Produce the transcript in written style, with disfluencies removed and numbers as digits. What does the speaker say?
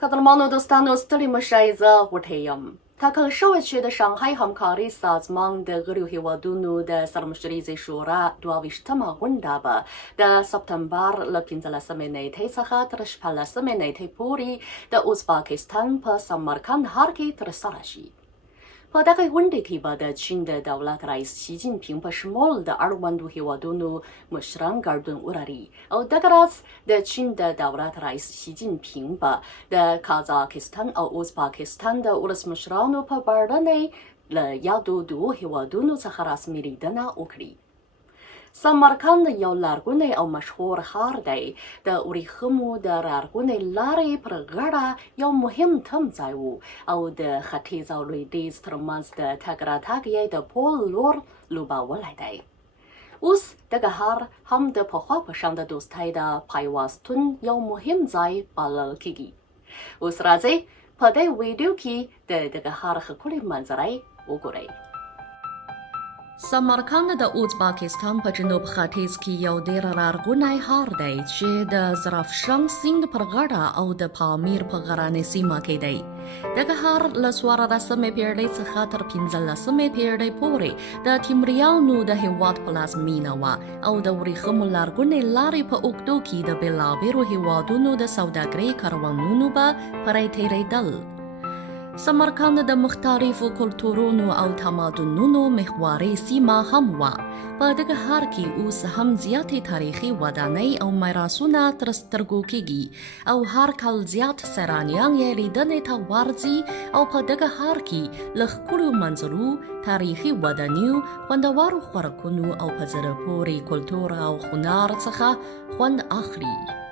کاترمانو دوستانو ستړي مشئ زه غوټۍ یم. ټاکل شوې چې د شانګهای همکاري سازمان د غړیو هیوادونو د سرمشریزې شورا 22مه غونډه به د سپتمبر له 15مې نیټې څخه تر 16مې نیټې پورې د ازبکستان په سمرقند ښار کې ترسره شي. په دغه غونډه کې به د چین د دولت رئیس شي جین پینګ په شمول د اړوندو هیوادونو مشران ګډون ولري او دغه راز د چین د دولت رئیس شي جین پینګ به د قزاقستان او ازبکستان د ولسمشرانو په بڼه له یادو دوو هیوادونو څخه رسمي لیدنه وکړي. سمرقند یو لرغونی او مشهور ښار دی. د ورېښمو د لرغونې لارې پر غاړه یو مهم تم ځای و او د ختیځ او لویدیځ ترمنځ د تګ راتګ یې د پول لور لوبولی دی. اوس دغه ښار هم د پخوا په شان د دوستۍ د پیوستون یو مهم ځای بلل کیږي. اوس راځئ په دې ویډیو کې د دغه ښار ښکلې منظرې وګورئ. سمرقند د ازبکستان په جنوب ختیځ کې یو ډېر لرغونی ښار دی چې د زرافشان سیند پر غاړه او د پامیر په غرنۍ سیمه کې دی. دغه ښار له 14مې پېړۍ څخه تر 15مې پېړۍ پورې د تیموریانو د هېواد پلازمینه وه او د ورېښمو لرغونې لارې په اوږدو کې د بېلابېلو هېوادونو د سوداګرۍ کاروانونو به پرې تېرېدل. سمرقند د مختلفو کلتورونو او تمدنونو محوري سیمه هم وه. په دغه ښار کې اوس هم زیاتې تاریخي ودانۍ او میراثونه تر سترګو کېږي او هر کال زیات سیلانیان یې لیدنې ته ورځي او په دغه ښار کې له ښکلو منظرو، تاریخي ودانیو، خوندورو خوراکونو او په زړه پورې کلتور او هنر څخه خوند اخلي.